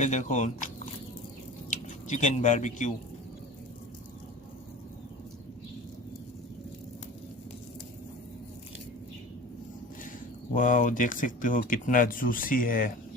ये देखो, chicken barbecue. वाह, देख सकते हो कितना जूसी है।